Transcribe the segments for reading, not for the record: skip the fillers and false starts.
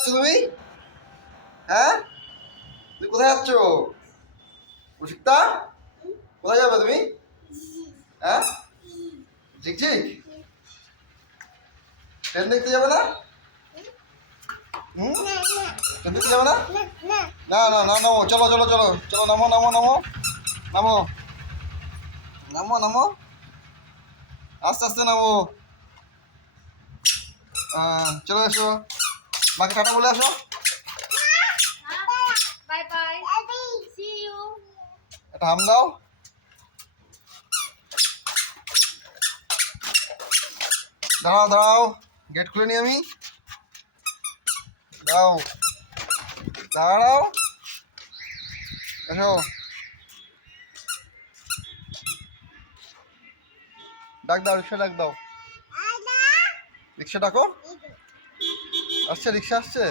যাচ্ছ তুমি? হ্যাঁ, তুমি কোথায় যাচ্ছ? রসিকতা, কোথায় যাবে তুমি? হ্যাঁ, ঝিকঝিক ট্রেন দেখতে যাবে না? হুম, ট্রেন দেখতে যাবে না? না না না, নামো, চলো চলো চলো চলো, নামো নামো নামো নামো নামো নামো, আস্তে আস্তে নামো। চলে এসো, মাকে টাটা বলে আসো। Bye bye, see you. একটা হাম দাও। দাঁড়াও দাঁড়াও, গেট খুলে নি আমি। দাও, দাঁড়াও, এসো। ডাক দাও, রিক্সা ডাক দাও। রিক্সা ডাকো। আসছে, রিক্সা আসছে,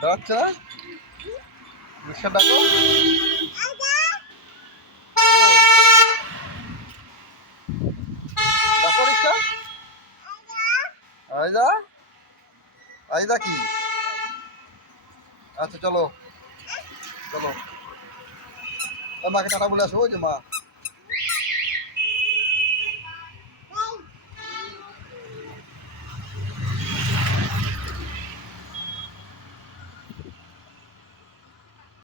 দাঁড়াচ্ছে না, রিক্সা ডাকো। ডাকো রিক্সা। আইদা, আইদা কি? আচ্ছা চলো চলো, মাকে টাটা বলে আসো, ওই যে মা।